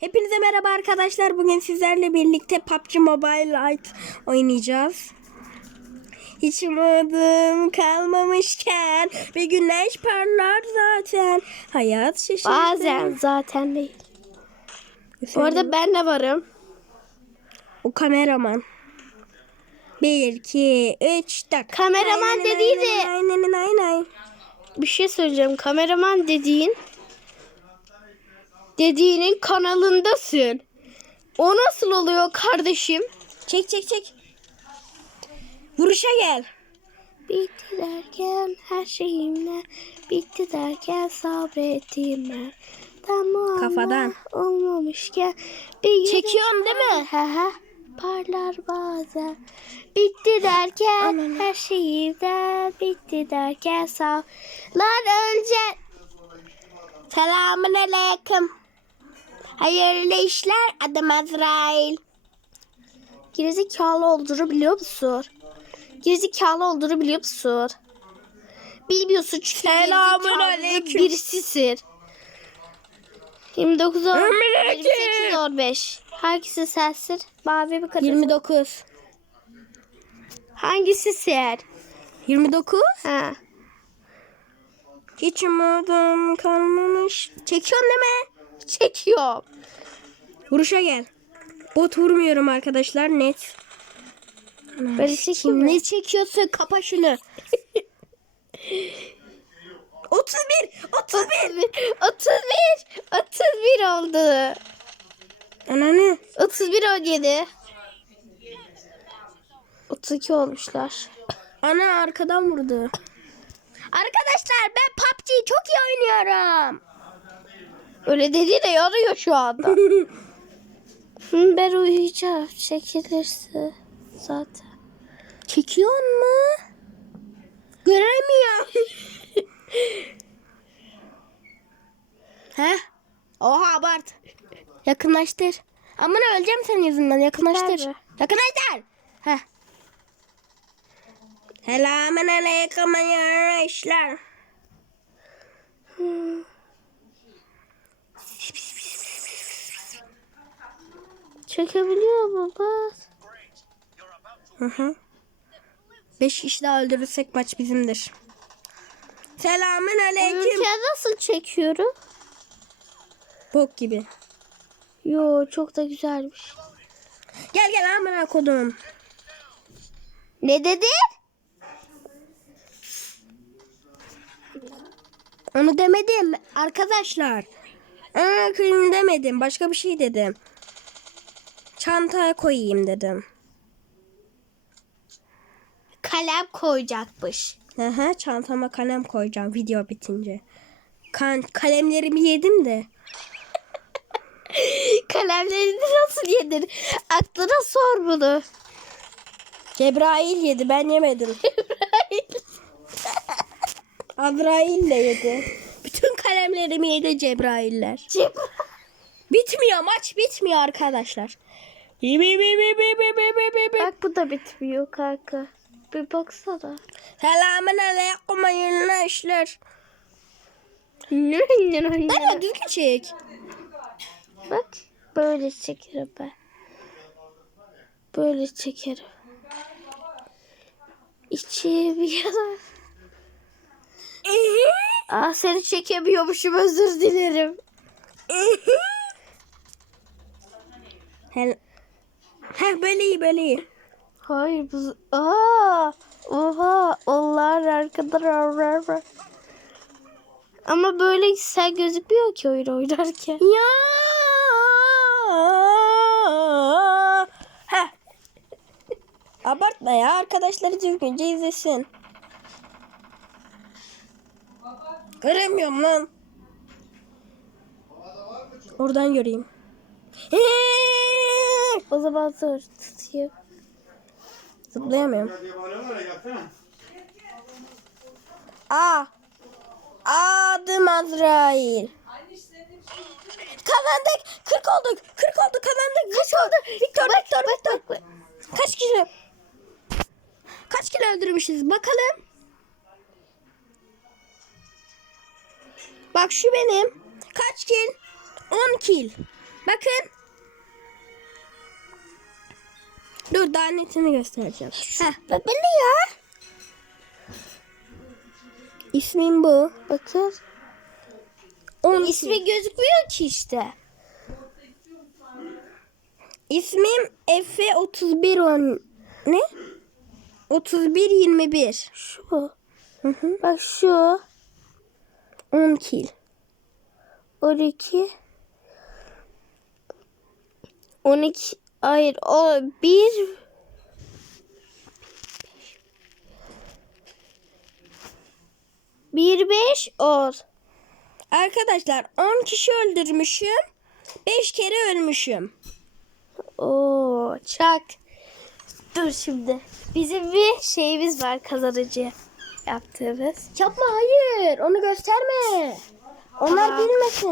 Hepinize merhaba arkadaşlar. Bugün sizlerle birlikte PUBG Mobile Lite oynayacağız. Hiç umudum kalmamışken bir güneş parlar zaten. Hayat şaşırdı. Bazen zaten değil. Bu arada ben de varım. O kameraman. 1, 2, 3, 4. Kameraman dediği de- Aynen aynen aynen. Bir şey söyleyeceğim. Kameraman dediğin dediğinin kanalındasın. O nasıl oluyor kardeşim? Çek çek çek. Vuruşa gel. Bitti derken her şeyimle bitti derken sabrettim ben. Tam Kafadan. olmamışken bir Çekiyorsun değil mi? He he. Parlar bazen. Bitti derken her şeyimden bitti derken sağ. Lan önce Selamun aleyküm. Hayırlı işler adım Azrail. gerizekalı olduğunu biliyor musun? Gerizekalı olduğunu biliyor musun? Bilmiyorsun çünkü Selamun aleyküm. birisisin. 29 10 Aleyküm. 28 15. Hangisi sensin? Mavi mi kırmızı? 29. Hangisi sen? 29. Ha. Hiç umudum kalmamış. Çekiyorsun değil mi? Çekiyorum. Vuruşa gel. Bot vurmuyorum arkadaşlar net. Böyle çekeyim ne çekiyorsun kapa şunu. 31 31 31 31 oldu. Ananı 31 17. 32 olmuşlar. ana arkadan vurdu. Arkadaşlar ben PUBG'yi çok iyi oynuyorum. Öyle dedi de yarıyor şu anda. Ben uyuyacağım. Çekilirse zaten. Çekiyor mu? Göremiyorum. He? Oha abart. Yakınlaştır. Aman öleceğim senin yüzünden. Yakınlaştır. Yakınlaştır. He. Selamun aleyküm arkadaşlar. Çekebiliyor mu bak? Hı hı. Beş kişi daha öldürürsek maç bizimdir. Selamun aleyküm. Uyurken nasıl çekiyorum? Bok gibi. Yo çok da güzelmiş. Gel gel amına kodum. Ne dedi? Onu demedim arkadaşlar. Aa, kıyım demedim. Başka bir şey dedim. Çantaya koyayım dedim. Kalem koyacakmış. Hı hı, çantama kalem koyacağım video bitince. Kan kalemlerimi yedim de. Kalemlerini nasıl yedin? Aklına sor bunu. Cebrail yedi ben yemedim. Azrail de yedi. Bütün kalemlerimi yedi Cebrailler. Bitmiyor maç bitmiyor arkadaşlar. Bak bu da bitmiyor kanka. Bir baksana. Selamun aleyküm hayırlı işler. Ne ne Ben düzgün çek. Bak böyle çekerim ben. Böyle çekerim. İçi bir yana. Aa seni çekemiyormuşum özür dilerim. Hel Heh böyle iyi böyle iyi. Hayır bu... Aa! Oha! Onlar arkadan var. Ama böyle sen gözükmüyor ki oyun oynarken. Ya. Heh. Abartma ya arkadaşları düzgünce izlesin. Göremiyorum lan. Oradan göreyim. O zaman zor tutayım. Zıplayamıyorum. Aa. Adım Azrail. Kazandık. 40 olduk. 40 olduk kazandık. Kaç oldu? Victor, Victor, Victor. Kaç kişi? Kaç kilo öldürmüşüz? Bakalım. Bak şu benim. Kaç kil? 10 kill. Bakın. Dur daha netini göstereceğim. Ne ya? ismim bu. Bakın. 10 İsmi gözükmüyor ki işte. İsmim Efe 31 on ne? 31 21. Şu. Hı hı. Bak şu. 10 kill. 12. 12. Hayır o bir. Bir beş on. Arkadaşlar 10 kişi öldürmüşüm. 5 kere ölmüşüm. Oo çak. Dur şimdi. Bizim bir şeyimiz var kazanıcı yaptığımız. Yapma hayır. Onu gösterme. Onlar bilmesin.